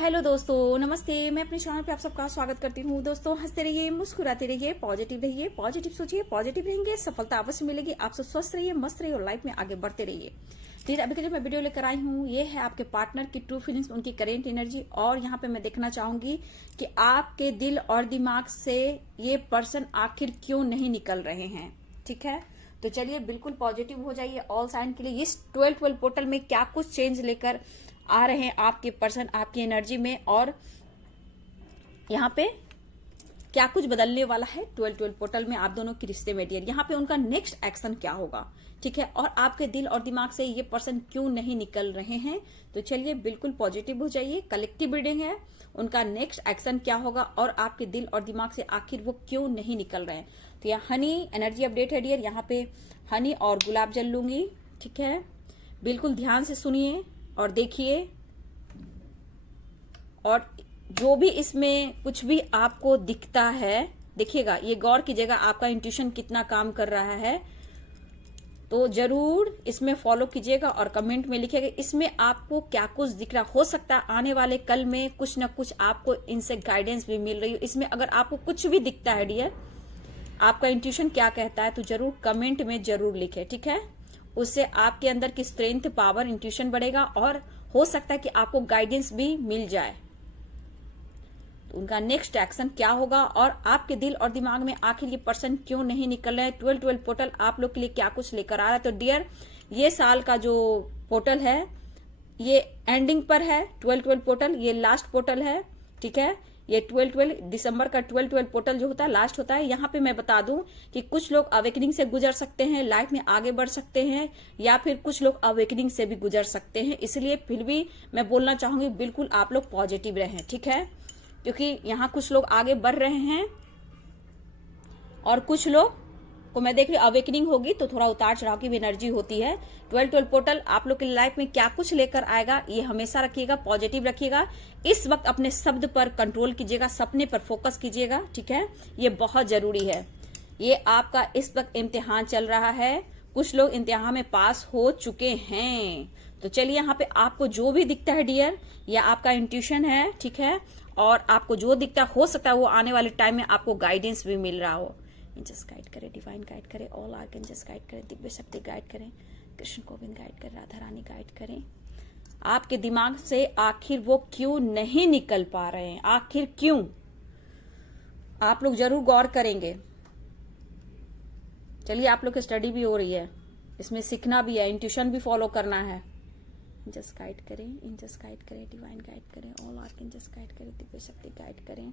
Hello दोस्तों, नमस्ते। मैं अपने चैनल पे आप सबका स्वागत करती हूँ। दोस्तों, हंसते रहिए, मुस्कुराते रहिए, पॉजिटिव रहिए, पॉजिटिव सोचिए, पॉजिटिव रहेंगे, सफलता अवश्य मिलेगी। आप सब स्वस्थ रहिए, मस्त रहिए और लाइफ में आगे बढ़ते रहिए। ठीक, अभी के जो मैं वीडियो लेकर आई हूँ, ये है आपके पार्टनर की ट्रू फीलिंग्स, उनकी करेंट एनर्जी। और यहाँ पे मैं देखना चाहूंगी कि आपके दिल और दिमाग से ये पर्सन आखिर क्यों नहीं निकल रहे हैं। ठीक है, तो चलिए बिल्कुल पॉजिटिव हो जाइए। ऑल साइन के लिए इस 12-12 पोर्टल में क्या कुछ चेंज लेकर आ रहे हैं आपके पर्सन आपकी एनर्जी में, और यहाँ पे क्या कुछ बदलने वाला है 12-12 पोर्टल में आप दोनों के रिश्ते में डियर। यहाँ पे उनका नेक्स्ट एक्शन क्या होगा, ठीक है, और आपके दिल और दिमाग से ये पर्सन क्यों नहीं निकल रहे हैं। तो चलिए बिल्कुल पॉजिटिव हो जाइए। कलेक्टिव रीडिंग है, उनका नेक्स्ट एक्शन क्या होगा और आपके दिल और दिमाग से आखिर वो क्यों नहीं निकल रहे हैं। तो यहाँ हनी एनर्जी अपडेट है डियर। यहाँ पे हनी और गुलाब जल लूंगी। ठीक है, बिल्कुल ध्यान से सुनिए और देखिए, और जो भी इसमें कुछ भी आपको दिखता है देखिएगा, ये गौर कीजिएगा आपका इंट्यूशन कितना काम कर रहा है। तो जरूर इसमें फॉलो कीजिएगा और कमेंट में लिखिएगा इसमें आपको क्या कुछ दिख रहा। हो सकता है आने वाले कल में कुछ ना कुछ आपको इनसे गाइडेंस भी मिल रही हो। इसमें अगर आपको कुछ भी दिखता है डियर, आपका इंट्यूशन क्या कहता है, तो जरूर कमेंट में जरूर लिखे। ठीक है, उससे आपके अंदर की स्ट्रेंथ, पावर, इंट्यूशन बढ़ेगा और हो सकता है कि आपको गाइडेंस भी मिल जाए। तो उनका नेक्स्ट एक्शन क्या होगा और आपके दिल और दिमाग में आखिर ये पर्सन क्यों नहीं निकल रहे हैं। 12-12 पोर्टल आप लोग के लिए क्या कुछ लेकर आ रहा है। तो डियर, ये साल का जो पोर्टल है ये एंडिंग पर है। 12-12 पोर्टल ये लास्ट पोर्टल है। ठीक है, ये 12-12 दिसंबर का 12-12 पोर्टल जो होता है लास्ट होता है। यहाँ पे मैं बता दूं कि कुछ लोग अवेकनिंग से गुजर सकते हैं, लाइफ में आगे बढ़ सकते हैं, या फिर कुछ लोग अवेकनिंग से भी गुजर सकते हैं। इसलिए फिर भी मैं बोलना चाहूंगी बिल्कुल आप लोग पॉजिटिव रहें। ठीक है, क्योंकि यहाँ कुछ लोग आगे बढ़ रहे हैं और कुछ लोग को मैं देख रही हूँ अवेकनिंग होगी तो थोड़ा उतार चढ़ाव की भी एनर्जी होती है। 12-12 पोर्टल आप लोग की लाइफ में क्या कुछ लेकर आएगा ये हमेशा रखिएगा, पॉजिटिव रखिएगा। इस वक्त अपने शब्द पर कंट्रोल कीजिएगा, सपने पर फोकस कीजिएगा। ठीक है, ये बहुत जरूरी है। ये आपका इस वक्त इम्तिहान चल रहा है, कुछ लोग इम्तिहान में पास हो चुके हैं। तो चलिए यहाँ पे आपको जो भी दिखता है डियर, या आपका इंट्यूशन है। ठीक है, और आपको जो दिखता हो सकता है वो आने वाले टाइम में आपको गाइडेंस भी मिल रहा हो। एंजल्स गाइड करे, डिवाइन गाइड करे, ऑल आर्कएंजल्स गाइड करे, दिव्य शक्ति गाइड करें, कृष्ण गोविंद गाइड करें, राधा रानी गाइड करें। आपके दिमाग से आखिर वो क्यों नहीं निकल पा रहे हैं, आखिर क्यों, आप लोग जरूर गौर करेंगे। चलिए आप लोग की स्टडी भी हो रही है, इसमें सीखना भी है, इंट्यूशन भी फॉलो करना है। एंजल्स गाइड करें, एंजल्स गाइड करें, डिवाइन गाइड करें, ऑल आर्कएंजल्स गाइड करें, दिव्य शक्ति गाइड करें।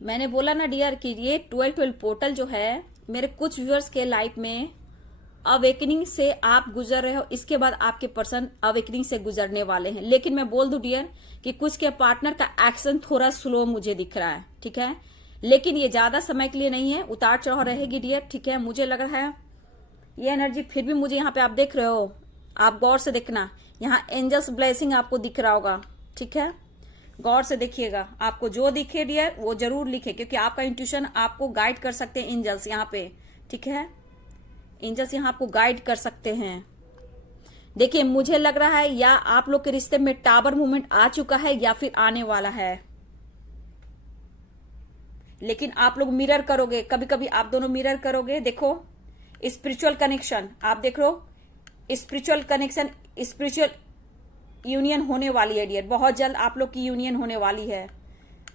मैंने बोला ना डियर कि ये 12-12 पोर्टल जो है मेरे कुछ व्यूअर्स के लाइफ में अवेकनिंग से आप गुजर रहे हो, इसके बाद आपके पर्सन अवेकनिंग से गुजरने वाले हैं। लेकिन मैं बोल दूं डियर कि कुछ के पार्टनर का एक्शन थोड़ा स्लो मुझे दिख रहा है। ठीक है, लेकिन ये ज्यादा समय के लिए नहीं है, उतार चढ़ाव रहेगी डियर। ठीक है, मुझे लग रहा है ये एनर्जी फिर भी मुझे यहाँ पे आप देख रहे हो, आप गौर से देखना, यहाँ एंजल्स ब्लेसिंग आपको दिख रहा होगा। ठीक है, गौर से देखिएगा, आपको जो दिखे डियर वो जरूर लिखे, क्योंकि आपका इंट्यूशन आपको गाइड कर सकते हैं एंजल्स यहाँ पे। ठीक है, एंजल्स यहाँ आपको गाइड कर सकते हैं। देखिए मुझे लग रहा है या आप लोग के रिश्ते में टावर मूवमेंट आ चुका है या फिर आने वाला है। लेकिन आप लोग मिरर करोगे, कभी कभी आप दोनों मिरर करोगे। देखो स्पिरिचुअल कनेक्शन, आप देख लो स्पिरिचुअल कनेक्शन, स्पिरिचुअल यूनियन होने वाली है डियर। बहुत जल्द आप लोग की यूनियन होने वाली है,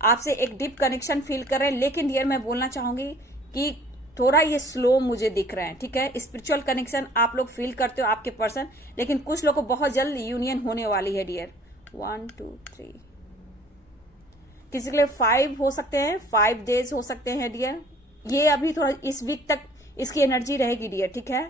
आपसे एक डीप कनेक्शन फील कर रहे हैं। लेकिन डियर मैं बोलना चाहूंगी कि थोड़ा ये स्लो मुझे दिख रहा है। ठीक है, स्पिरिचुअल कनेक्शन आप लोग फील करते हो आपके पर्सन, लेकिन कुछ लोगों को बहुत जल्द यूनियन होने वाली है डियर। 1 2 3, किसी के लिए 5 हो सकते हैं, 5 डेज हो सकते हैं डियर। ये अभी थोड़ा इस वीक तक इसकी एनर्जी रहेगी डियर। ठीक है,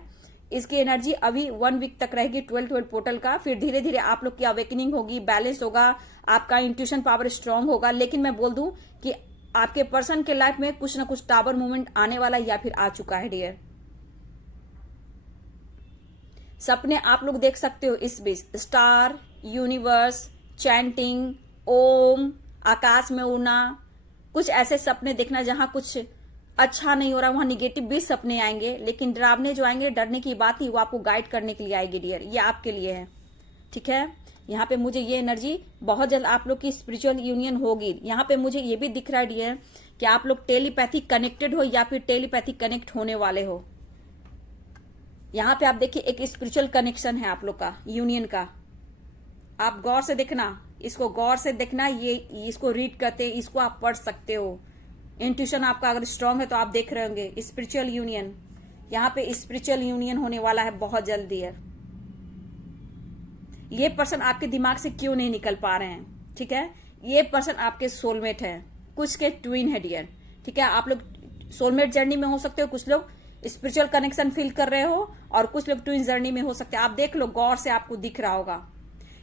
इसकी एनर्जी अभी 1 वीक तक रहेगी 12-12 पोर्टल का। फिर धीरे धीरे आप लोग की अवेकनिंग होगी, बैलेंस होगा, आपका इंट्यूशन पावर स्ट्रांग होगा। लेकिन मैं बोल दूं कि आपके पर्सन के लाइफ में कुछ ना कुछ टावर मूवमेंट आने वाला या फिर आ चुका है डियर। सपने आप लोग देख सकते हो इस बीच, स्टार, यूनिवर्स, चैंटिंग, ओम, आकाश में उड़ना, कुछ ऐसे सपने देखना जहां कुछ अच्छा नहीं हो रहा, वहां निगेटिव भी सपने आएंगे, लेकिन डरावने जो आएंगे, डरने की बात नहीं, वो आपको गाइड करने के लिए आएगी डियर, ये आपके लिए है। ठीक है, यहाँ पे मुझे ये एनर्जी बहुत जल्द आप लोग की स्पिरिचुअल यूनियन होगी। यहाँ पे मुझे ये भी दिख रहा है डियर कि आप लोग टेलीपैथी कनेक्टेड हो या फिर टेलीपैथी कनेक्ट होने वाले हो। यहाँ पे आप देखिए एक स्पिरिचुअल कनेक्शन है आप लोग का, यूनियन का। आप गौर से देखना, इसको गौर से देखना, ये इसको रीड करते, इसको आप पढ़ सकते हो। इंट्यूशन आपका अगर स्ट्रांग है तो आप देख रहे होंगे स्पिरिचुअल यूनियन, यहाँ पे स्पिरिचुअल यूनियन होने वाला है बहुत जल्द डियर। ये पर्सन आपके दिमाग से क्यों नहीं निकल पा रहे हैं, ठीक है, ये पर्सन आपके सोलमेट है, कुछ के ट्विन है डियर। ठीक है, आप लोग सोलमेट जर्नी में हो सकते हो, कुछ लोग स्पिरिचुअल कनेक्शन फील कर रहे हो और कुछ लोग ट्विन जर्नी में हो सकते हैं। आप देख लो, गौर से आपको दिख रहा होगा।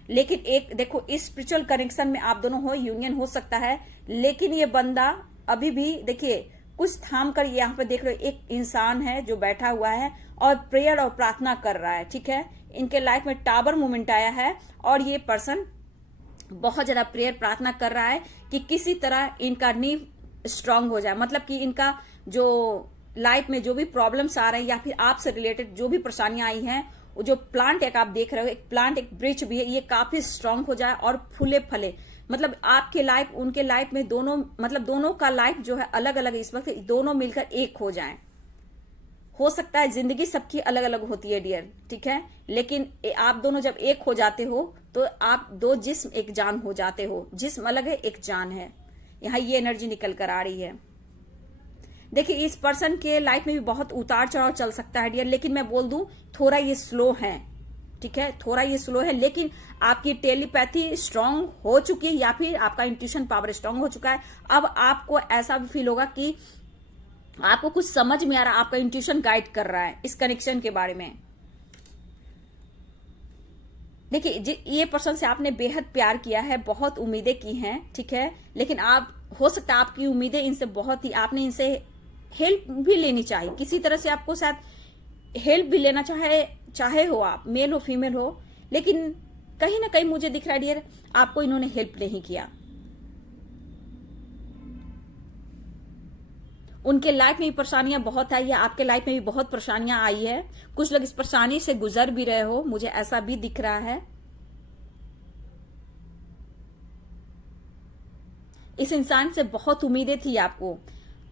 लेकिन एक देखो, इस स्पिरिचुअल कनेक्शन में आप दोनों हो, यूनियन हो सकता है, लेकिन ये बंदा अभी भी देखिए कुछ थाम कर, यहाँ पे देख रहे हो एक इंसान है जो बैठा हुआ है और प्रेयर और प्रार्थना कर रहा है। ठीक है, इनके लाइफ में टावर मूवमेंट आया है और ये पर्सन बहुत ज्यादा प्रेयर प्रार्थना कर रहा है कि किसी तरह इनका नींव स्ट्रांग हो जाए, मतलब कि इनका जो लाइफ में जो भी प्रॉब्लम्स आ रहे हैं या फिर आपसे रिलेटेड जो भी परेशानियां आई हैं, वो जो प्लांट एक आप देख रहे हो, एक प्लांट एक ब्रिच भी है, ये काफी स्ट्रांग हो जाए और फूले फले। मतलब आपके लाइफ उनके लाइफ में दोनों, मतलब दोनों का लाइफ जो है अलग अलग इस वक्त, दोनों मिलकर एक हो जाएं। हो सकता है जिंदगी सबकी अलग अलग होती है डियर, ठीक है, लेकिन आप दोनों जब एक हो जाते हो तो आप दो जिस्म एक जान हो जाते हो। जिस्म अलग है, एक जान है। यहाँ ये एनर्जी निकल कर आ रही है। देखिए इस पर्सन के लाइफ में भी बहुत उतार चढ़ाव चल सकता है डियर, लेकिन मैं बोल दूं थोड़ा ये स्लो है। ठीक है, थोड़ा ये स्लो है, लेकिन आपकी टेलीपैथी स्ट्रांग हो चुकी है या फिर आपका इंट्यूशन पावर स्ट्रांग हो चुका है। अब आपको ऐसा भी फील होगा कि आपको कुछ समझ में आ रहा है, आपका इंट्यूशन गाइड कर रहा है इस कनेक्शन के बारे में। देखिए ये पर्सन से आपने बेहद प्यार किया है, बहुत उम्मीदें की हैं, ठीक है, लेकिन आप हो सकता है आपकी उम्मीदें इनसे बहुत ही, आपने इनसे हेल्प भी लेनी चाहिए, किसी तरह से आपको शायद हेल्प भी लेना चाहे हो आप, मेल हो फीमेल हो, लेकिन कहीं ना कहीं मुझे दिख रहा है डियर आपको इन्होंने हेल्प नहीं किया। उनके लाइफ में भी परेशानियां बहुत आई है, आपके लाइफ में भी बहुत परेशानियां आई है, कुछ लोग इस परेशानी से गुजर भी रहे हो, मुझे ऐसा भी दिख रहा है। इस इंसान से बहुत उम्मीदें थी आपको,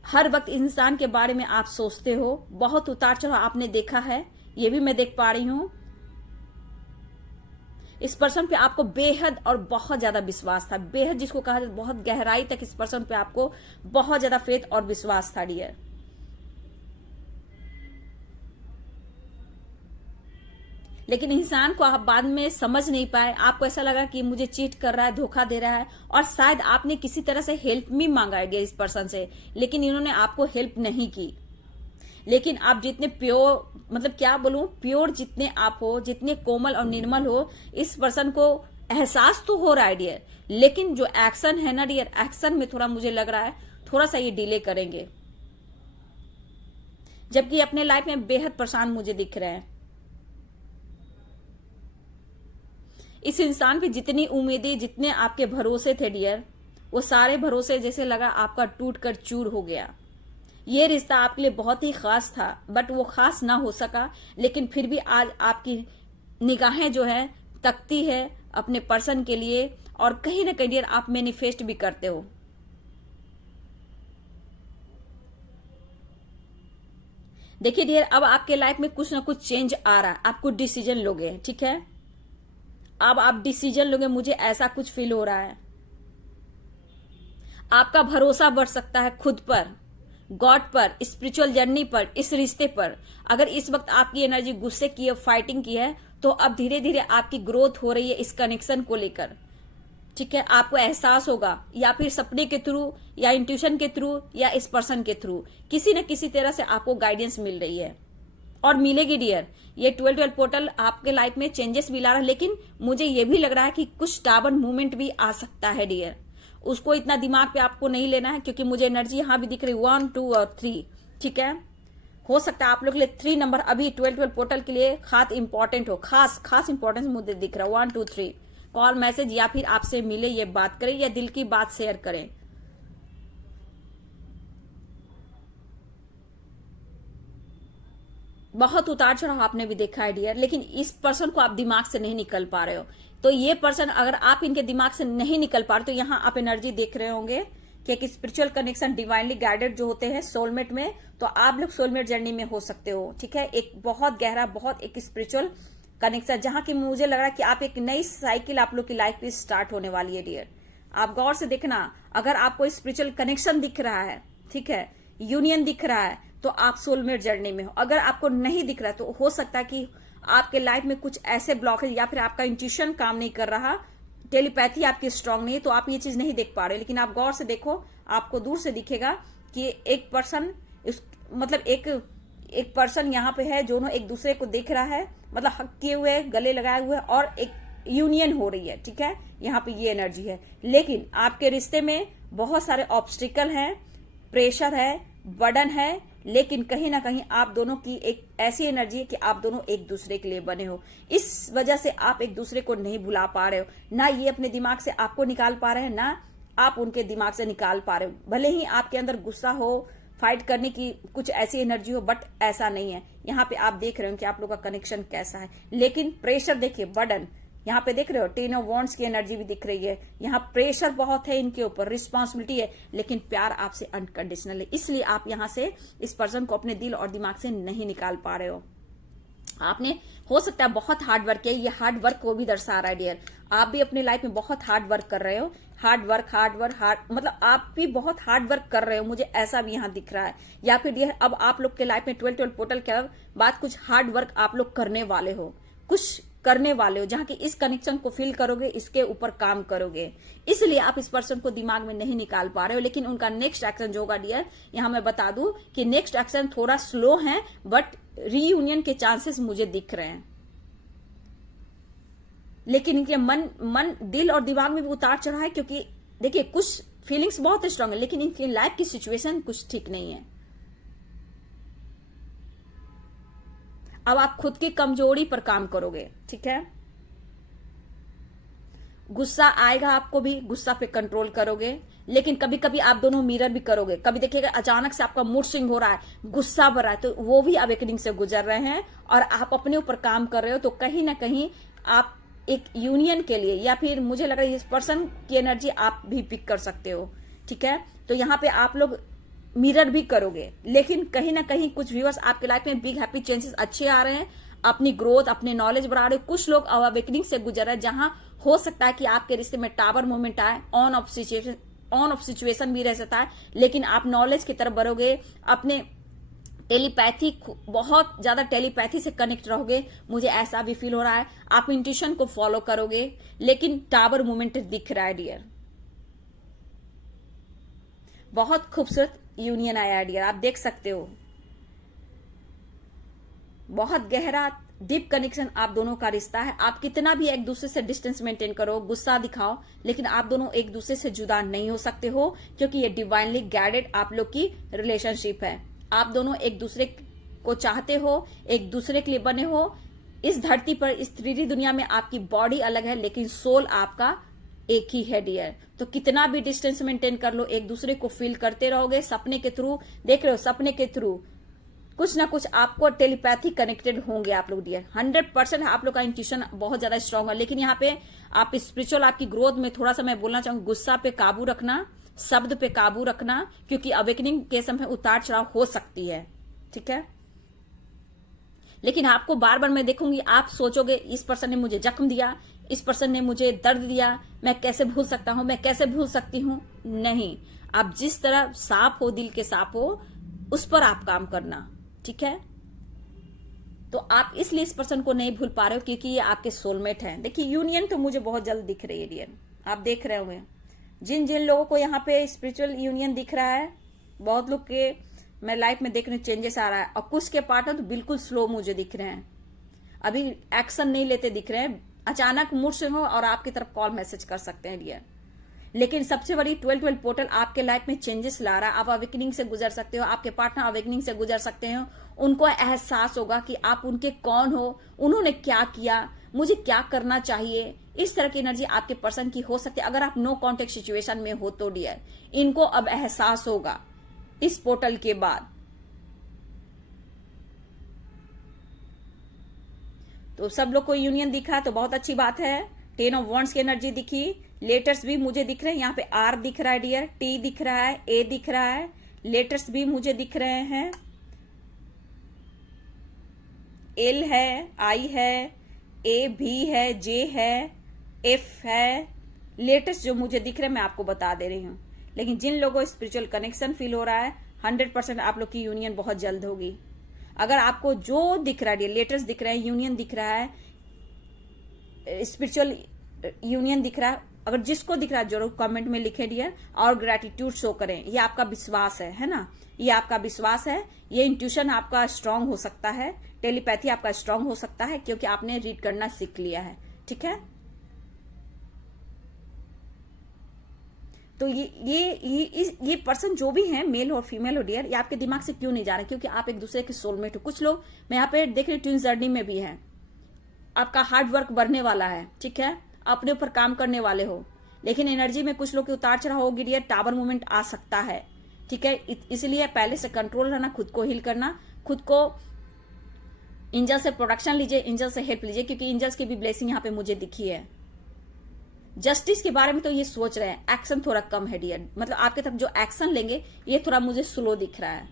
हर वक्त इंसान के बारे में आप सोचते हो, बहुत उतार चढ़ाव आपने देखा है, ये भी मैं देख पा रही हूं। इस पर्सन पे आपको बेहद और बहुत ज्यादा विश्वास था, बेहद जिसको कहा जाता है बहुत गहराई तक इस पर्सन पे आपको बहुत ज्यादा फेथ और विश्वास था डियर। लेकिन इंसान को आप बाद में समझ नहीं पाए, आपको ऐसा लगा कि मुझे चीट कर रहा है, धोखा दे रहा है, और शायद आपने किसी तरह से हेल्प भी मांगा डियर इस पर्सन से, लेकिन इन्होंने आपको हेल्प नहीं की। लेकिन आप जितने प्योर, मतलब क्या बोलूं, प्योर जितने आप हो, जितने कोमल और निर्मल हो, इस पर्सन को एहसास तो हो रहा है डियर, लेकिन जो एक्शन है ना डियर, एक्शन में थोड़ा मुझे लग रहा है थोड़ा सा ये डिले करेंगे, जबकि अपने लाइफ में बेहद परेशान मुझे दिख रहे हैं। इस इंसान पे जितनी उम्मीदें, जितने आपके भरोसे थे डियर, वो सारे भरोसे जैसे लगा आपका टूट कर चूर हो गया। ये रिश्ता आपके लिए बहुत ही खास था, बट वो खास ना हो सका, लेकिन फिर भी आज आपकी निगाहें जो है तकती है अपने पर्सन के लिए, और कहीं ना कहीं डियर आप मैनिफेस्ट भी करते हो। देखिए डियर अब आपके लाइफ में कुछ ना कुछ चेंज आ रहा है, आप कुछ डिसीजन लोगे, ठीक है, अब आप डिसीजन लोगे, मुझे ऐसा कुछ फील हो रहा है। आपका भरोसा बढ़ सकता है खुद पर, गॉड पर, स्पिरिचुअल जर्नी पर, इस रिश्ते पर। अगर इस वक्त आपकी एनर्जी गुस्से की है, फाइटिंग की है, तो अब धीरे धीरे आपकी ग्रोथ हो रही है इस कनेक्शन को लेकर, ठीक है। आपको एहसास होगा, या फिर सपने के थ्रू, या इंट्यूशन के थ्रू, या इस पर्सन के थ्रू, किसी न किसी तरह से आपको गाइडेंस मिल रही है और मिलेगी डियर। ये 12-12 पोर्टल आपके लाइफ में चेंजेस भी ला रहा है, लेकिन मुझे ये भी लग रहा है कि कुछ टावर मूवमेंट भी आ सकता है डियर। उसको इतना दिमाग पे आपको नहीं लेना है, क्योंकि मुझे एनर्जी यहां भी दिख रही 1, 2 और 3, ठीक है। हो सकता है आप लोग के लिए 3 नंबर अभी 12-12 पोर्टल के लिए खास इंपॉर्टेंट हो, खास इंपॉर्टेंस मुझे दिख रहा है। 1, 2, 3 कॉल, मैसेज, या फिर आपसे मिले, ये बात करें, या दिल की बात शेयर करें। बहुत उतार चढ़ाव आपने भी देखा है डियर, लेकिन इस पर्सन को आप दिमाग से नहीं निकल पा रहे हो। तो ये पर्सन अगर आप इनके दिमाग से नहीं निकल पा रहे तो यहाँ आप एनर्जी देख रहे होंगे कि एक स्पिरिचुअल कनेक्शन डिवाइनली गाइडेड जो होते हैं सोलमेट में, तो आप लोग सोलमेट जर्नी में हो सकते हो। ठीक है, एक बहुत गहरा, बहुत एक स्पिरिचुअल कनेक्शन, जहां की मुझे लग रहा है कि आप एक नई साइकिल आप लोग की लाइफ में स्टार्ट होने वाली है डियर। आप गौर से देखना, अगर आपको स्पिरिचुअल कनेक्शन दिख रहा है, ठीक है, यूनियन दिख रहा है, तो आप सोलमेट जर्नी में हो। अगर आपको नहीं दिख रहा है तो हो सकता है कि आपके लाइफ में कुछ ऐसे ब्लॉक है, या फिर आपका इंट्यूशन काम नहीं कर रहा, टेलीपैथी आपकी स्ट्रांग नहीं है, तो आप ये चीज नहीं देख पा रहे। लेकिन आप गौर से देखो, आपको दूर से दिखेगा कि एक पर्सन, मतलब एक पर्सन यहाँ पे है, दोनों एक दूसरे को देख रहा है, मतलब हक किए हुए, गले लगाए हुए, और एक यूनियन हो रही है। ठीक है, यहाँ पे ये एनर्जी है। लेकिन आपके रिश्ते में बहुत सारे ऑब्स्टिकल हैं, प्रेशर है, बर्डन है, लेकिन कहीं ना कहीं आप दोनों की एक ऐसी एनर्जी है कि आप दोनों एक दूसरे के लिए बने हो। इस वजह से आप एक दूसरे को नहीं भुला पा रहे हो, ना ये अपने दिमाग से आपको निकाल पा रहे हैं, ना आप उनके दिमाग से निकाल पा रहे हो। भले ही आपके अंदर गुस्सा हो, फाइट करने की कुछ ऐसी एनर्जी हो, बट ऐसा नहीं है। यहाँ पे आप देख रहे हो कि आप लोग का कनेक्शन कैसा है। लेकिन प्रेशर देखिए, बर्डन, यहाँ पे देख रहे हो, 10 ऑफ वॉन्ड्स की एनर्जी भी दिख रही है। यहाँ प्रेशर बहुत है इनके ऊपर, रिस्पॉन्सिबिलिटी है, लेकिन प्यार आपसे अनकंडीशनल है। इसलिए आप यहाँ से इस पर्सन को अपने दिल और दिमाग से नहीं निकाल पा रहे हो। आपने हो सकता है बहुत हार्ड वर्क किया, ये हार्ड वर्क को भी दर्शा रहा है डियर। आप भी अपने लाइफ में बहुत हार्ड वर्क कर रहे हो, हार्ड वर्क मतलब आप भी बहुत हार्ड वर्क कर रहे हो, मुझे ऐसा भी यहाँ दिख रहा है। या फिर डियर अब आप लोग के लाइफ में 12 पोर्टल के बाद कुछ हार्ड वर्क आप लोग करने वाले हो, कुछ करने वाले हो, जहां कि इस कनेक्शन को फील करोगे, इसके ऊपर काम करोगे। इसलिए आप इस पर्सन को दिमाग में नहीं निकाल पा रहे हो। लेकिन उनका नेक्स्ट एक्शन जो होगा डियर, यहां मैं बता दूं कि नेक्स्ट एक्शन थोड़ा स्लो है, बट रीयूनियन के चांसेस मुझे दिख रहे हैं। लेकिन इनके मन दिल और दिमाग में भी उतार चढ़ा है, क्योंकि देखिए कुछ फीलिंग्स बहुत स्ट्रांग है, लेकिन इनकी लाइफ की सिचुएशन कुछ ठीक नहीं है। अब आप खुद की कमजोरी पर काम करोगे। ठीक है, गुस्सा आएगा, आपको भी गुस्सा पे कंट्रोल करोगे। लेकिन कभी कभी आप दोनों मिरर भी करोगे। कभी देखिएगा अचानक से आपका मूड स्विंग हो रहा है, गुस्सा भर रहा है, तो वो भी अवेकनिंग से गुजर रहे हैं और आप अपने ऊपर काम कर रहे हो। तो कहीं ना कहीं आप एक यूनियन के लिए, या फिर मुझे लग रहा है इस पर्सन की एनर्जी आप भी पिक कर सकते हो। ठीक है, तो यहाँ पे आप लोग मिरर भी करोगे। लेकिन कहीं ना कहीं कुछ व्यूअर्स आपके लाइफ में बिग हैप्पी चेंजेस अच्छे आ रहे हैं, अपनी ग्रोथ, अपने नॉलेज बढ़ा रहे हो। कुछ लोग अवेकनिंग से गुजर रहे हैं, जहां हो सकता है कि आपके रिश्ते में टावर मूवमेंट आए, ऑन ऑफ सिचुएशन भी रह सकता है। लेकिन आप नॉलेज की तरफ बढ़ोगे, अपने टेलीपैथी, बहुत ज्यादा टेलीपैथी से कनेक्ट रहोगे, मुझे ऐसा भी फील हो रहा है। आप इंट्यूशन को फॉलो करोगे, लेकिन टावर मूवमेंट दिख रहा है डियर। बहुत खूबसूरत यूनियन आया है डियर, आप देख सकते हो। बहुत गहरा डीप कनेक्शन आप दोनों का रिश्ता है। आप कितना भी एक दूसरे से डिस्टेंस मेंटेन करो, गुस्सा दिखाओ, लेकिन आप दोनों एक दूसरे से जुदा नहीं हो सकते हो, क्योंकि ये डिवाइनली गाइडेड आप लोग की रिलेशनशिप है। आप दोनों एक दूसरे को चाहते हो, एक दूसरे के लिए बने हो। इस धरती पर, इस 3D दुनिया में आपकी बॉडी अलग है, लेकिन सोल आपका एक ही है डियर। तो कितना भी डिस्टेंस मेंटेन कर लो, एक दूसरे को फील करते रहोगे। सपने के थ्रू देख रहे हो, सपने के थ्रू कुछ ना कुछ आपको टेलीपैथी कनेक्टेड होंगे आप लोग डियर। 100% आप लोग का इंट्यूशन बहुत ज्यादा स्ट्रांग है। लेकिन यहाँ पे आप स्पिरिचुअल, आपकी ग्रोथ में थोड़ा सा मैं बोलना चाहूंगी, गुस्सा पे काबू रखना, शब्द पे काबू रखना, क्योंकि अवेकनिंग के समय उतार चढ़ाव हो सकती है। ठीक है, लेकिन आपको बार बार मैं देखूंगी, आप सोचोगे इस पर्सन ने मुझे जख्म दिया, इस पर्सन ने मुझे दर्द दिया, मैं कैसे भूल सकता हूं, मैं कैसे भूल सकती हूं। नहीं, आप जिस तरह सांप हो, दिल के सांप हो, उस पर आप काम करना। ठीक है, तो आप इसलिए इस पर्सन को नहीं भूल पा रहे हो, क्योंकि ये आपके सोलमेट हैं। देखिए यूनियन तो मुझे बहुत जल्द दिख रही है डियर, आप देख रहे होंगे। जिन जिन लोगों को यहाँ पे स्पिरिचुअल यूनियन दिख रहा है, बहुत लोग के मैं लाइफ में देखने चेंजेस आ रहा है। और कुछ के पार्टनर तो बिल्कुल स्लो मुझे दिख रहे हैं, अभी एक्शन नहीं लेते दिख रहे हैं, अचानक मूड स्विंग हो और आपकी तरफ कॉल मैसेज कर सकते हैं डियर। लेकिन सबसे बड़ी 12 पोर्टल आपके लाइफ में चेंजेस ला रहा है। आप अवेकनिंग से गुजर सकते हो, आपके पार्टनर अवेकनिंग से गुजर सकते हो। उनको एहसास होगा कि आप उनके कौन हो, उन्होंने क्या किया, मुझे क्या करना चाहिए। इस तरह की एनर्जी आपके पर्सन की हो सकती है। अगर आप नो कॉन्टेक्ट सिचुएशन में हो तो डियर, इनको अब एहसास होगा इस पोर्टल के बाद। तो सब लोग को यूनियन दिखा तो बहुत अच्छी बात है। 10 ऑफ वॉन्ड्स की एनर्जी दिखी, लेटर्स भी मुझे दिख रहे हैं, यहाँ पे आर दिख रहा है डियर, टी दिख रहा है, ए दिख रहा है, लेटर्स भी मुझे दिख रहे हैं, एल है, आई है, ए भी है, जे है, एफ है, लेटर्स जो मुझे दिख रहे हैं मैं आपको बता दे रही हूं। लेकिन जिन लोगों को स्पिरिचुअल कनेक्शन फील हो रहा है 100% आप लोग की यूनियन बहुत जल्द होगी। अगर आपको जो दिख रहा है, लेटर्स दिख रहे हैं, यूनियन दिख रहा है, स्पिरिचुअल यूनियन दिख रहा है, अगर जिसको दिख रहा है जरूर कमेंट में लिखे डियर, और ग्रेटिट्यूड शो करें। ये आपका विश्वास है ना, ये आपका विश्वास है, ये इंट्यूशन आपका स्ट्रांग हो सकता है, टेलीपैथी आपका स्ट्रांग हो सकता है, क्योंकि आपने रीड करना सीख लिया है। ठीक है, तो ये पर्सन जो भी है, मेल और फीमेल हो डियर, ये आपके दिमाग से क्यों नहीं जा रहे? क्योंकि आप एक दूसरे के सोलमेट हो। कुछ लोग मैं यहाँ पे देख रही ट्विन जर्नी में भी है, आपका हार्ड वर्क बढ़ने वाला है। ठीक है, अपने ऊपर काम करने वाले हो, लेकिन एनर्जी में कुछ लोग की उतार चढ़ाव होगी डियर, टावर मूवमेंट आ सकता है। ठीक है, इसलिए पहले से कंट्रोल रहना, खुद को हील करना, खुद को एंजल से प्रोडक्शन लीजिए, एंजल से हेल्प लीजिए, क्योंकि एंजल्स की भी ब्लेसिंग यहाँ पे मुझे दिखी है। जस्टिस के बारे में तो ये सोच रहे हैं, एक्शन थोड़ा कम है डियर, मतलब आपके तरफ जो एक्शन लेंगे ये थोड़ा मुझे स्लो दिख रहा है।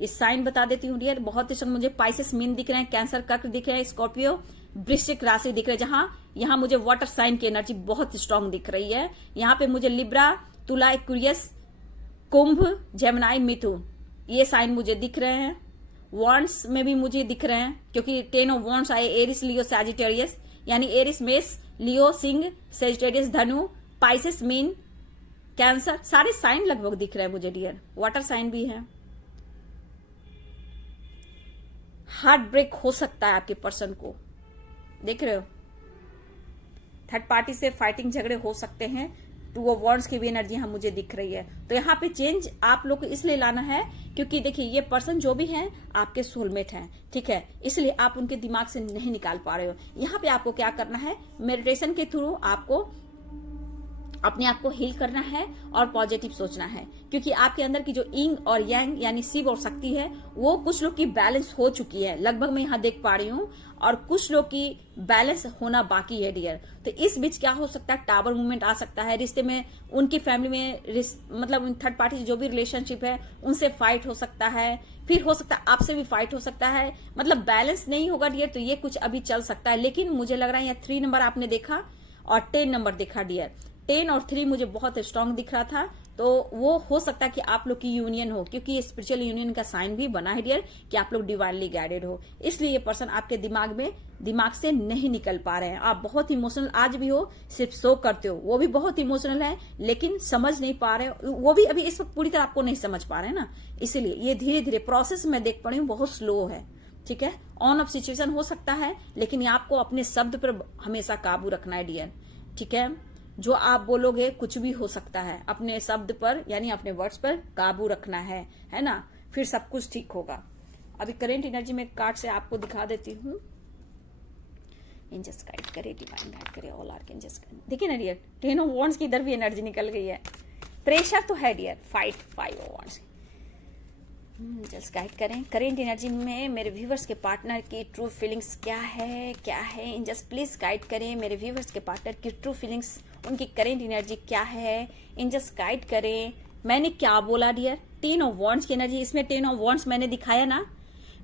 ये साइन बता देती हूँ डियर, बहुत ही सब मुझे पाइसेस मीन दिख रहे हैं, कैंसर कर्क दिख रहे हैं, स्कॉर्पियो वृश्चिक राशि दिख रहे हैं, जहां यहाँ मुझे वाटर साइन की एनर्जी बहुत स्ट्रांग दिख रही है। यहाँ पे मुझे लिब्रा, तुला, एक्वेरियस, कुंभ, जेमिनी, मिथुन, ये साइन मुझे दिख रहे हैं। वॉन्ड्स में भी मुझे दिख रहे हैं, क्योंकि 10 ऑफ वॉन्ड्स आए, एरिस, लियो, सैजिटेरियस, यानी एरिस, मेष, लियो, सिंह, सैजिटेरियस, धनु, पाइसेस, मीन, कैंसर, सारे साइन लगभग दिख रहे हैं मुझे डियर। वाटर साइन भी है। हार्ट ब्रेक हो सकता है आपके पर्सन को, देख रहे हो, थर्ड पार्टी से फाइटिंग, झगड़े हो सकते हैं। 2 ऑफ वॉन्ड्स की भी एनर्जी यहाँ मुझे दिख रही है। तो यहाँ पे चेंज आप लोग को इसलिए लाना है क्योंकि देखिए ये पर्सन जो भी हैं आपके सोलमेट हैं। ठीक है, इसलिए आप उनके दिमाग से नहीं निकाल पा रहे हो। यहाँ पे आपको क्या करना है, मेडिटेशन के थ्रू आपको अपने आप को हील करना है और पॉजिटिव सोचना है, क्योंकि आपके अंदर की जो इंग और यांग यानी शिव और शक्ति है वो कुछ लोग की बैलेंस हो चुकी है, लगभग मैं यहाँ देख पा रही हूँ, और कुछ लोग की बैलेंस होना बाकी है डियर। तो इस बीच क्या हो सकता है, टावर मूवमेंट आ सकता है, रिश्ते में, उनकी फैमिली में, मतलब थर्ड पार्टी जो भी रिलेशनशिप है उनसे फाइट हो सकता है, फिर हो सकता है आपसे भी फाइट हो सकता है, मतलब बैलेंस नहीं होगा डियर। तो ये कुछ अभी चल सकता है, लेकिन मुझे लग रहा है यहाँ 3 नंबर आपने देखा और 10 नंबर देखा डियर। 10 और 3 मुझे बहुत स्ट्रांग दिख रहा था, तो वो हो सकता है कि आप लोग की यूनियन हो, क्योंकि ये स्पिरिचुअल यूनियन का साइन भी बना है डियर कि आप लोग डिवाइनली गाइडेड हो। इसलिए ये पर्सन आपके दिमाग से नहीं निकल पा रहे हैं। आप बहुत इमोशनल आज भी हो, सिर्फ शो करते हो, वो भी बहुत इमोशनल है, लेकिन समझ नहीं पा रहे, वो भी अभी इस वक्त पूरी तरह आपको नहीं समझ पा रहे हैं ना, इसलिए ये धीरे धीरे प्रोसेस में देख पा रही हूँ बहुत स्लो है। ठीक है, ऑन ऑफ सिचुएशन हो सकता है, लेकिन आपको अपने शब्द पर हमेशा काबू रखना है डियर। ठीक है, जो आप बोलोगे कुछ भी हो सकता है, अपने शब्द पर यानी अपने वर्ड्स पर काबू रखना है ना, फिर सब कुछ ठीक होगा। अभी करेंट एनर्जी में कार्ड से आपको दिखा देती हूँ। एंजल्स गाइड करे, डिवाइन गाइड करे, ऑल आर्कएंजल्स। देखिए ना डियर, 10 ऑफ वॉन्ड्स की इधर भी एनर्जी निकल गई है, प्रेशर तो है dear, fight 5 of wands. Angels guide करें, करेंट एनर्जी में मेरे व्यूवर्स के पार्टनर की ट्रू फीलिंग्स क्या है एंजल्स प्लीज गाइड करें। मेरे व्यूवर्स के पार्टनर की ट्रू फीलिंग्स, उनकी करेंट एनर्जी क्या है, एंजल्स गाइड करें। मैंने क्या बोला डियर, 10 ऑफ वॉन्ड्स की एनर्जी, इसमें 10 ऑफ वॉन्ड्स मैंने दिखाया ना,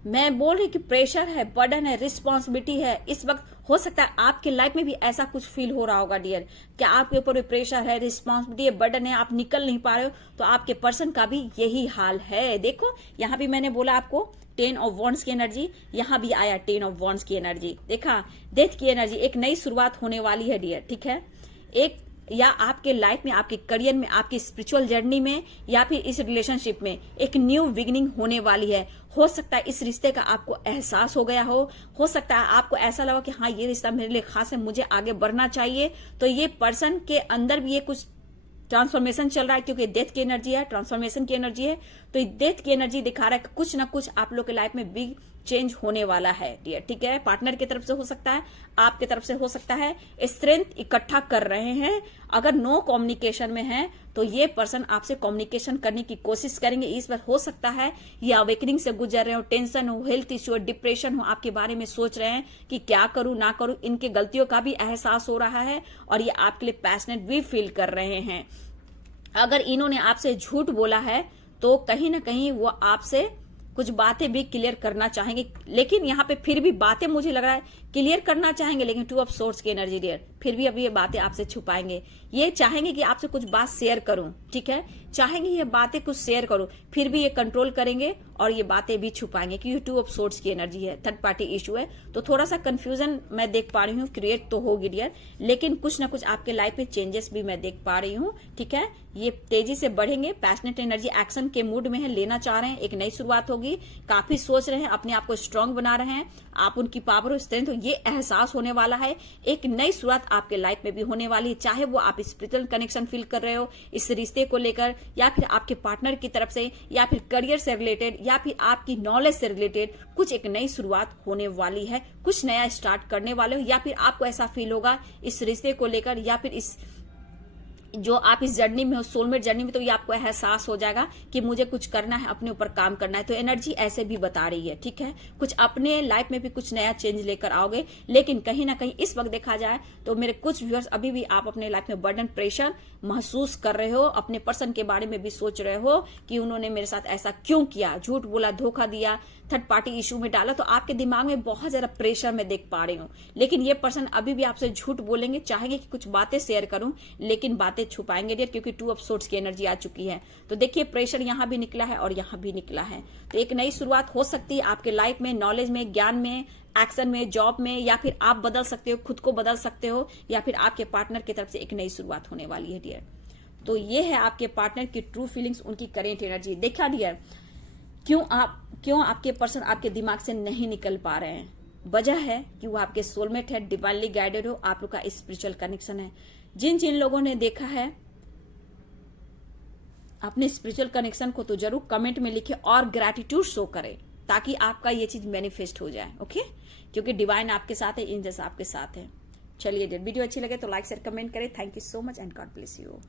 मैं बोल रही कि प्रेशर है, बर्डन है, रिस्पॉन्सिबिलिटी है। इस वक्त हो सकता है आपके लाइफ में भी ऐसा कुछ फील हो रहा होगा डियर, क्या आपके ऊपर भी प्रेशर है, रिस्पॉन्सिबिलिटी है, बर्डन है, आप निकल नहीं पा रहे हो, तो आपके पर्सन का भी यही हाल है। देखो यहाँ भी मैंने बोला आपको 10 ऑफ वॉन्ड्स की एनर्जी, यहाँ भी आया 10 ऑफ वॉन्ड्स की एनर्जी, देखा डेथ की एनर्जी, एक नई शुरुआत होने वाली है डियर। ठीक है, एक या आपके लाइफ में, आपके करियर में, आपकी स्पिरिचुअल जर्नी में, या फिर इस रिलेशनशिप में एक न्यू बिगिनिंग होने वाली है। हो सकता है इस रिश्ते का आपको एहसास हो गया हो सकता है आपको ऐसा लगा कि हाँ ये रिश्ता मेरे लिए खास है, मुझे आगे बढ़ना चाहिए। तो ये पर्सन के अंदर भी ये कुछ ट्रांसफॉर्मेशन चल रहा है, क्योंकि डेथ की एनर्जी है, ट्रांसफॉर्मेशन की एनर्जी है, तो डेथ की एनर्जी दिखा रहा है कि कुछ ना कुछ आप लोग के लाइफ में बिग चेंज होने वाला है डियर, ठीक है। पार्टनर की तरफ से हो सकता है, आपकी तरफ से हो सकता है। स्ट्रेंथ इकट्ठा कर रहे हैं। अगर नो कम्युनिकेशन में है तो ये पर्सन आपसे कम्युनिकेशन करने की कोशिश करेंगे। इस बार हो सकता है ये अवेकनिंग से गुजर रहे हो, टेंशन हो, हेल्थ इश्यू हो, डिप्रेशन हो, आपके बारे में सोच रहे हैं कि क्या करूं ना करूं। इनके गलतियों का भी एहसास हो रहा है और ये आपके लिए पैशनेट भी फील कर रहे हैं। अगर इन्होंने आपसे झूठ बोला है तो कहीं ना कहीं वो आपसे कुछ बातें भी क्लियर करना चाहेंगे, लेकिन यहाँ पे फिर भी बातें मुझे लग रहा है क्लियर करना चाहेंगे, लेकिन 2 ऑफ सोर्ड्स की एनर्जी डियर, फिर भी अभी ये बातें आपसे छुपाएंगे। ये चाहेंगे कि आपसे कुछ बात शेयर करूं, ठीक है, चाहेंगे ये बातें कुछ शेयर करूं, फिर भी ये कंट्रोल करेंगे और ये बातें भी छुपाएंगे क्योंकि 2 ऑफ सोर्ड्स की एनर्जी है, थर्ड पार्टी इशू है। तो थोड़ा सा कंफ्यूजन मैं देख पा रही हूँ, क्रिएट तो होगी डियर, लेकिन कुछ ना कुछ आपके लाइफ में चेंजेस भी मैं देख पा रही हूँ, ठीक है। ये तेजी से बढ़ेंगे, पैशनेट एनर्जी एक्शन के मूड में है, लेना चाह रहे हैं, एक नई शुरुआत होगी, काफी सोच रहे हैं, अपने आप को स्ट्रांग बना रहे हैं, आप उनकी पावर और स्ट्रेंथ, ये एहसास होने वाला है। एक नई शुरुआत आपके लाइफ में भी होने वाली है, चाहे वो आप स्पिरिचुअल कनेक्शन फील कर रहे हो इस रिश्ते को लेकर, या फिर आपके पार्टनर की तरफ से, या फिर करियर से रिलेटेड, या फिर आपकी नॉलेज से रिलेटेड कुछ एक नई शुरुआत होने वाली है, कुछ नया स्टार्ट करने वाले हो, या फिर आपको ऐसा फील होगा इस रिश्ते को लेकर, या फिर इस जो आप इस जर्नी में हो, सोलमेट जर्नी में, तो ये आपको एहसास हो जाएगा कि मुझे कुछ करना है, अपने ऊपर काम करना है। तो एनर्जी ऐसे भी बता रही है, ठीक है, कुछ अपने लाइफ में भी कुछ नया चेंज लेकर आओगे। लेकिन कहीं ना कहीं इस वक्त देखा जाए तो मेरे कुछ व्यूअर्स अभी भी आप अपने लाइफ में बर्डन, प्रेशर महसूस कर रहे हो, अपने पर्सन के बारे में भी सोच रहे हो कि उन्होंने मेरे साथ ऐसा क्यों किया, झूठ बोला, धोखा दिया, थर्ड पार्टी इशू में डाला। तो आपके दिमाग में बहुत ज्यादा प्रेशर मैं देख पा रही हूँ, लेकिन ये पर्सन अभी भी आपसे झूठ बोलेंगे, चाहेंगे कि कुछ बातें शेयर करूं, लेकिन बातें छुपाएंगे डियर, क्योंकि 2 ऑफ सोर्ड्स की एनर्जी आ चुकी है। तो देखिए प्रेशर यहां भी निकला है और यहां भी निकला है। तो एक नई शुरुआत हो सकती है आपके लाइफ में, नॉलेज में, ज्ञान में, एक्शन में, जॉब में, या फिर आप बदल सकते हो, खुद को बदल सकते हो, या फिर आपके पार्टनर की तरफ से एक नई शुरुआत होने वाली है डियर। तो ये है आपके पार्टनर की ट्रू फीलिंग्स, उनकी करेंट एनर्जी। देखा डियर, क्यों आपके पर्सन आपके दिमाग से नहीं निकल पा रहे हैं? वजह है कि वो आपके सोलमेट है, डिवाइनली गाइडेड हो, आप लोग का स्पिरिचुअल कनेक्शन है। जिन जिन लोगों ने देखा है अपने स्पिरिचुअल कनेक्शन को तो जरूर कमेंट में लिखे और ग्रैटिट्यूड शो करें, ताकि आपका ये चीज मैनिफेस्ट हो जाए, ओके, क्योंकि डिवाइन आपके साथ है, एंजल्स आपके साथ है। चलिए डियर, वीडियो अच्छी लगे तो लाइक शेयर कमेंट करें। Thank you so much and God bless you.